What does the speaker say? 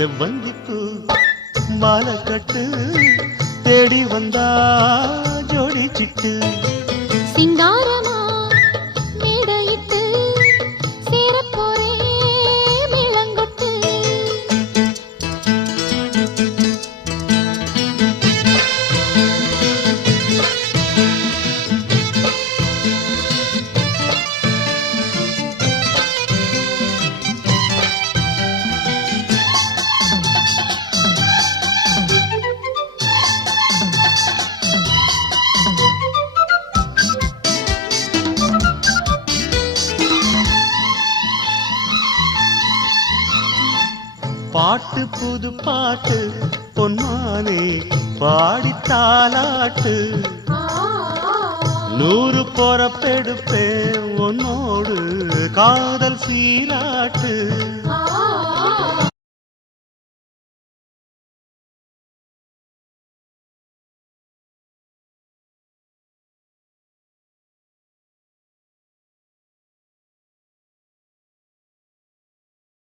செவ்வந்திப்பு மாலை கட்டு தேடி வந்தா ஜோடி சிட்டு சிங்காரமா மேடையிட்டு சேரப்போரே மேளங்கொட்டு பாட்டு புது பாட்டு பொன்மானே பாடித்தாலாட்டு 100 பொறப்பெடுப்பே உன்னோடு காதல் சீராட்டு